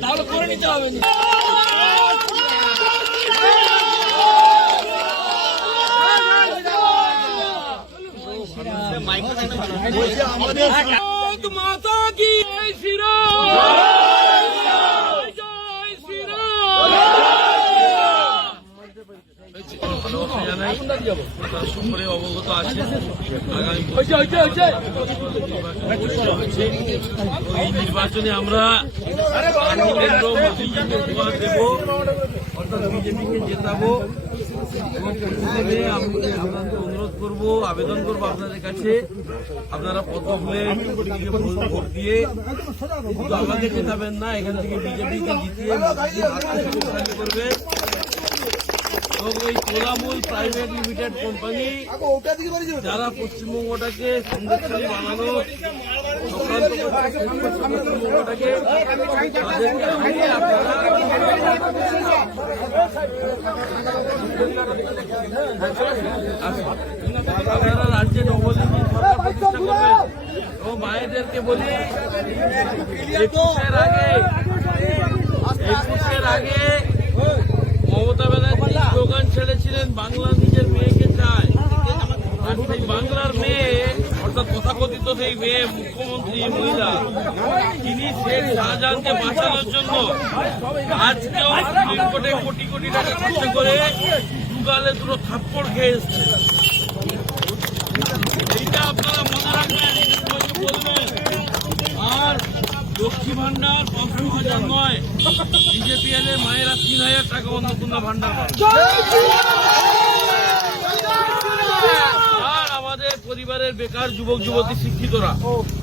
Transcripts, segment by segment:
তাহলে করে নিতে হবে। মাতা কি শ্রীরাম জয় শ্রীরাম জানাই আপনারা সকলে অবগত আছেন। আগামী এই নির্বাচনে আমরা কেন্দ্র বিজেপি উপহার দেব অর্থাৎ বিজেপিকে জেতাবো এবং প্রত্যেকে আপনাদের অনুরোধ করব আবেদন করব আপনাদের কাছে। আপনারা পদ্ম ফুলে ভোট দিয়ে আমাকে জেতাবেন না এখান থেকে বিজেপিকে জিতিয়ে করবে। প্রাইভেট লিমিটেড কোম্পানি যারা পশ্চিমবঙ্গটাকে সংরক্ষণ বানানো রাজ্যে ডবল এবং মায়েদেরকে বলি আগে একুশের আগে মমতা ব্যানার্জি স্লোগান ছেড়েছিলেন বাংলা নিজের মেয়েকে চায়। আর সেই বাংলার মেয়ে, অর্থাৎ তথাকথিত সেই মেয়ে মুখ্যমন্ত্রী মহিলা, তিনি শেখ শাহজাহানকে বাঁচানোর জন্য আজকেও সুপ্রিম কোর্টে কোটি কোটি টাকা খরচ করে দুগালে দুটো থাপ্পড় খেয়ে এসছে এইটা আপনারা মনে রাখবেন? লক্ষ্মী ভান্ডার পঞ্চাশ হাজার নয়। বিজেপিএল এর মায়েরা তিন হাজার টাকা অন্নপূর্ণা ভান্ডার আমাদের পরিবারের বেকার যুবক, যুবতী, শিক্ষিতরা,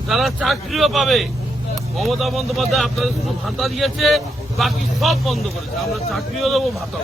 তারা চাকরিও পাবে। মমতা বন্দ্যোপাধ্যায় আপনাদের শুধু ভাতা দিয়েছে, বাকি সব বন্ধ করেছে। আমরা চাকরিও দেবো দেবো।